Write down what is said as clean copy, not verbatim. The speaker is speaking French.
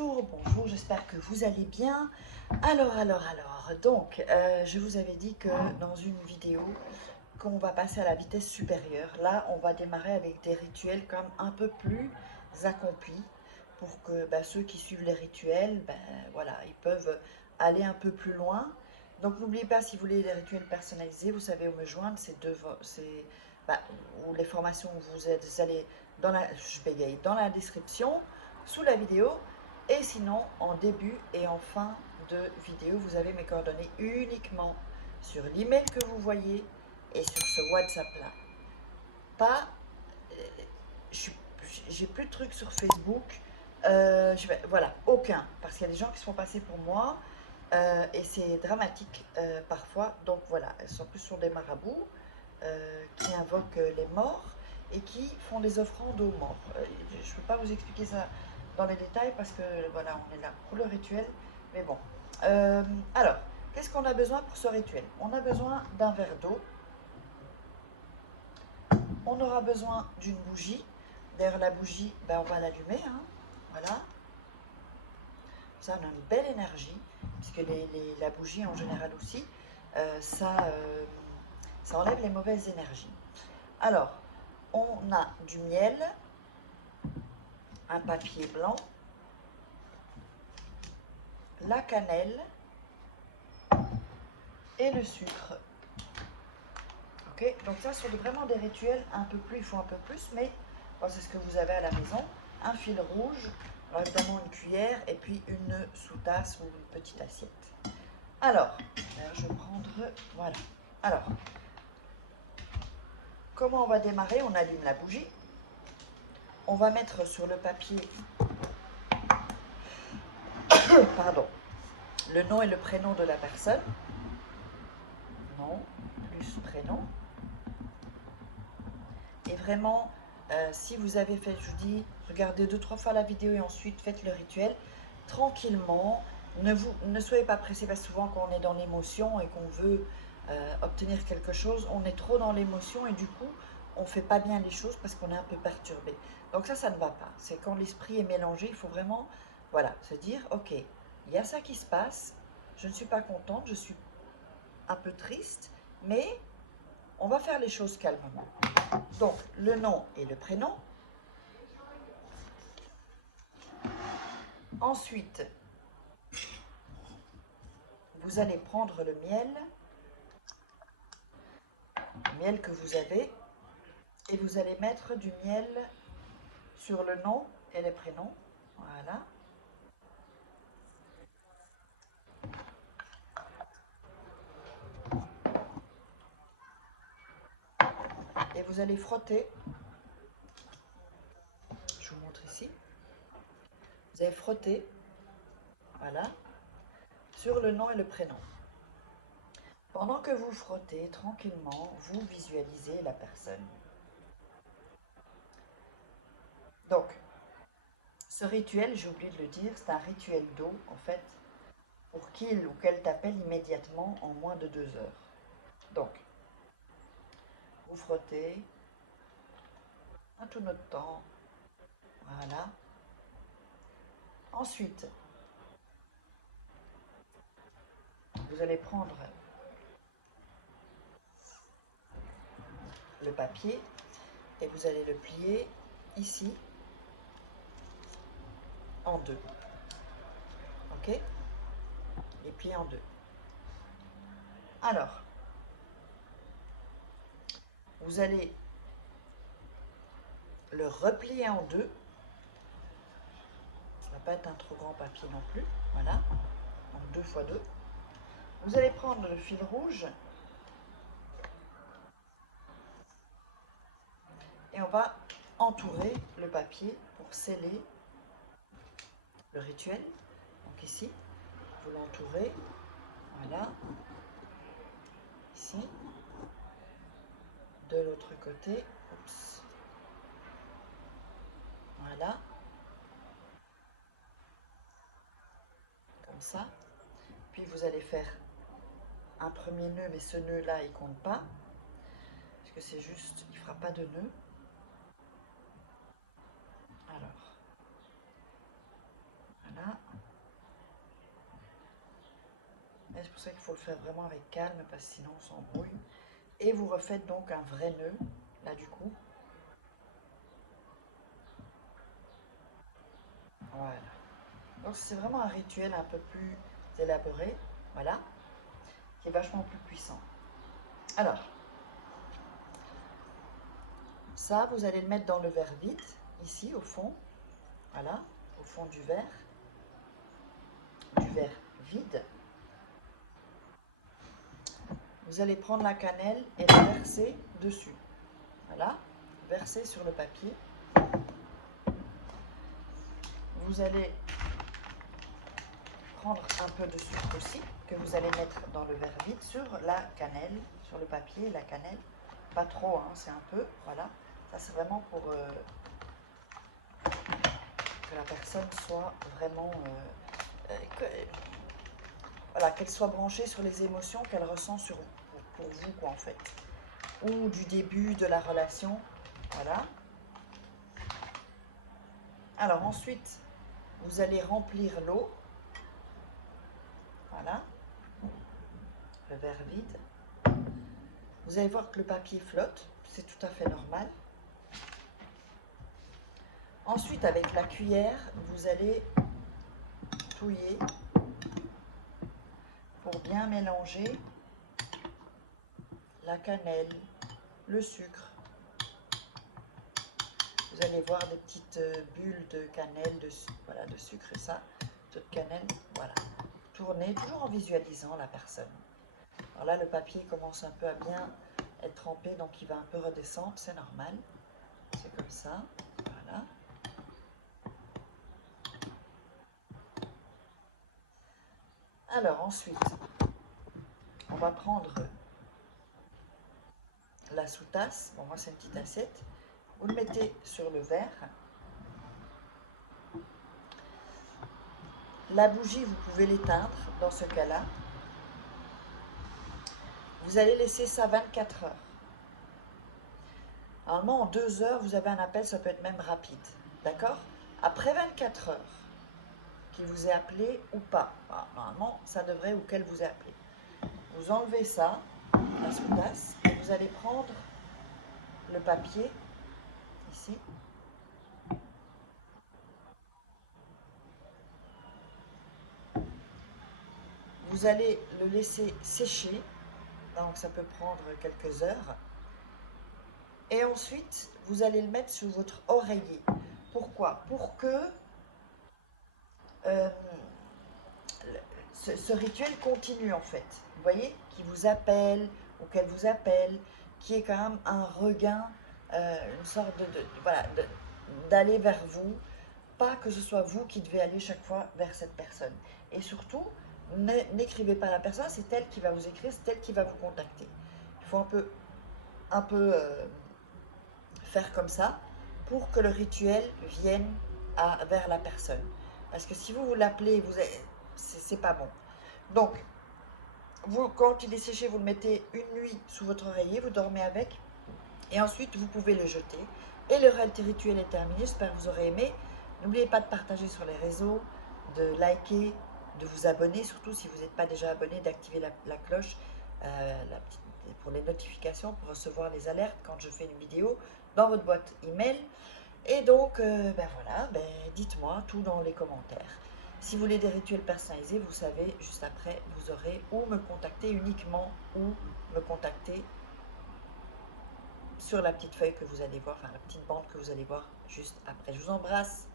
Bonjour, j'espère que vous allez bien. Donc, je vous avais dit que dans une vidéo, qu'on va passer à la vitesse supérieure. Là, on va démarrer avec des rituels comme un peu plus accomplis pour que ceux qui suivent les rituels, voilà, ils peuvent aller un peu plus loin. Donc, n'oubliez pas, si vous voulez des rituels personnalisés, vous savez où me joindre, bah, ou les formations où vous allez dans la description, sous la vidéo, et sinon, en début et en fin de vidéo, vous avez mes coordonnées uniquement sur l'email que vous voyez et sur ce WhatsApp-là. Pas, j'ai plus de trucs sur Facebook. Voilà, aucun, parce qu'il y a des gens qui se font passer pour moi et c'est dramatique parfois. Donc voilà, elles sont plus sur des marabouts qui invoquent les morts et qui font des offrandes aux morts. Je ne peux pas vous expliquer ça dans les détails parce que voilà, on est là pour le rituel. Mais bon. Alors, qu'est-ce qu'on a besoin pour ce rituel? On a besoin d'un verre d'eau. On aura besoin d'une bougie. D'ailleurs, la bougie, on va l'allumer. Hein. Voilà. Ça a une belle énergie, puisque la bougie en général aussi, ça enlève les mauvaises énergies. Alors, on a du miel, un papier blanc, la cannelle et le sucre. Ok, donc ça sont vraiment des rituels un peu plus, il faut un peu plus, mais c'est ce que vous avez à la maison. Un fil rouge, alors évidemment une cuillère et puis une sous-tasse ou une petite assiette. Alors, je vais prendre, voilà. Alors, comment on va démarrer? On allume la bougie. On va mettre sur le papier, pardon, le nom et le prénom de la personne. Nom plus prénom. Et vraiment, si vous avez fait, je vous dis, regardez 2-3 fois la vidéo et ensuite faites le rituel tranquillement. Ne soyez pas pressé parce que souvent quand on est dans l'émotion et qu'on veut obtenir quelque chose, on est trop dans l'émotion et du coup, on ne fait pas bien les choses parce qu'on est un peu perturbé. Donc ça ne va pas. C'est quand l'esprit est mélangé, il faut vraiment, voilà, se dire, ok, il y a ça qui se passe, je ne suis pas contente, je suis un peu triste, mais on va faire les choses calmement. Donc, le nom et le prénom. Ensuite, vous allez prendre le miel que vous avez, et vous allez mettre du miel sur le nom et les prénoms. Voilà. Et vous allez frotter. Je vous montre ici. Vous allez frotter, voilà, sur le nom et le prénom. Pendant que vous frottez tranquillement, vous visualisez la personne. Donc, ce rituel, j'ai oublié de le dire, c'est un rituel d'eau, en fait, pour qu'il ou qu'elle t'appelle immédiatement en moins de 2 heures. Donc, vous frottez à tout notre temps. Voilà. Ensuite, vous allez prendre le papier et vous allez le plier ici en deux. Ok? Les plier en deux. Alors, vous allez le replier en deux. Ça ne va pas être un trop grand papier non plus. Voilà. Donc 2 x 2. Vous allez prendre le fil rouge et on va entourer le papier pour sceller le rituel. Donc ici, vous l'entourez. Voilà. Ici. De l'autre côté. Oups. Voilà. Comme ça. Puis vous allez faire un premier nœud, mais ce nœud là il compte pas parce que c'est juste, il fera pas de nœud. Alors voilà, Et c'est pour ça qu'il faut le faire vraiment avec calme, parce que sinon on s'embrouille. Et vous refaites donc un vrai nœud, là du coup. Voilà. Donc c'est vraiment un rituel un peu plus élaboré, voilà, qui est vachement plus puissant. Alors, ça, vous allez le mettre dans le verre vide, ici au fond, voilà, au fond du verre vide. Vous allez prendre la cannelle et la verser dessus, voilà, verser sur le papier. Vous allez prendre un peu de sucre aussi, que vous allez mettre dans le verre vide sur la cannelle, sur le papier, la cannelle. Pas trop, hein, c'est un peu, voilà. Ça, c'est vraiment pour que la personne soit vraiment... voilà, qu'elle soit branchée sur les émotions qu'elle ressent pour vous, quoi, en fait. Ou du début de la relation, voilà. Alors, ensuite, vous allez remplir l'eau. Voilà. Le verre vide. Vous allez voir que le papier flotte, c'est tout à fait normal. Ensuite, avec la cuillère, vous allez touiller pour bien mélanger la cannelle, le sucre. Vous allez voir des petites bulles de cannelle, voilà, de sucre et ça, de cannelle, voilà. Tournez, toujours en visualisant la personne. Alors là, le papier commence un peu à bien être trempé, donc il va un peu redescendre, c'est normal. C'est comme ça, voilà. Alors ensuite, on va prendre la sous-tasse. Bon, moi c'est une petite assiette. Vous le mettez sur le verre. La bougie, vous pouvez l'éteindre dans ce cas-là. Vous allez laisser ça 24 heures. Normalement, en 2 heures, vous avez un appel, ça peut être même rapide. D'accord? Après 24 heures, qu'il vous ait appelé ou pas. Alors, normalement, ça devrait ou qu'elle vous ait appelé. Vous enlevez ça, la sous-tasse, et vous allez prendre le papier, ici. Vous allez le laisser sécher, donc ça peut prendre quelques heures. Et ensuite, vous allez le mettre sur votre oreiller. Pourquoi? Pour que euh, ce rituel continue en fait. Vous voyez? Qui vous appelle ou qu'elle vous appelle, qui est quand même un regain, une sorte voilà, d'aller vers vous. Pas que ce soit vous qui devez aller chaque fois vers cette personne. Et surtout, n'écrivez pas à la personne, c'est elle qui va vous écrire, c'est elle qui va vous contacter. Il faut un peu faire comme ça pour que le rituel vienne vers la personne. Parce que si vous l'appelez, c'est pas bon. Donc, quand il est séché, vous le mettez une nuit sous votre oreiller, vous dormez avec, et ensuite vous pouvez le jeter. Et le rituel est terminé, j'espère que vous aurez aimé. N'oubliez pas de partager sur les réseaux, de liker, de vous abonner, surtout si vous n'êtes pas déjà abonné, d'activer la cloche pour les notifications, pour recevoir les alertes quand je fais une vidéo dans votre boîte email. Et donc, ben voilà, dites-moi tout dans les commentaires. Si vous voulez des rituels personnalisés, vous savez, juste après, vous aurez où me contacter uniquement, ou me contacter sur la petite feuille que vous allez voir, enfin la petite bande que vous allez voir juste après. Je vous embrasse.